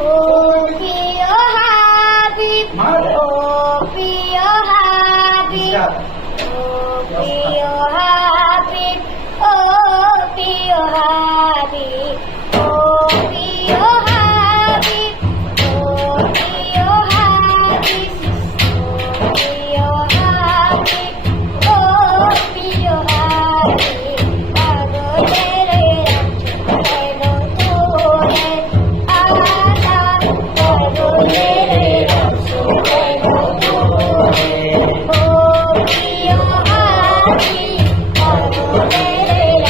ও প্রিয় হাবিব, ও প্রিয় হাবিব, ও প্রিয় হাবিব, ও প্রিয় হাবিব, ও প্রিয় হাবিব, ও প্রিয় হাবিব, ও প্রিয় হাবিব, ও প্রিয় হাবিব, পাগলের কেন তোরে আলা, পাগলের কেন তোরে, ও প্রিয় হাবিব, পাগলের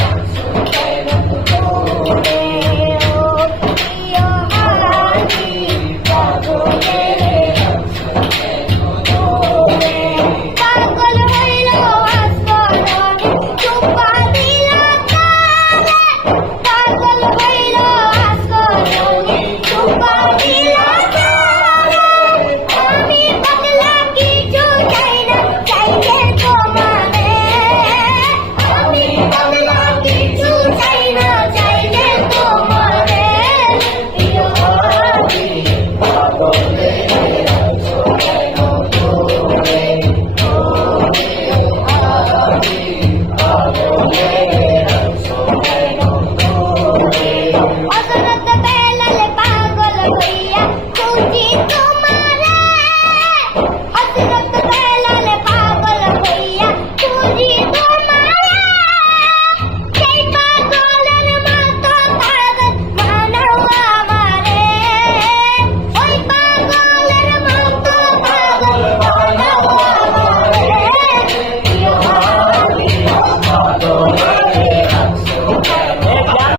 কেন তোরে, ও প্রিয় হাবিব, পাগলের পাগল হইল আসমানে চুপা দিলা তারে, পাগল হইল আসমানে চুপা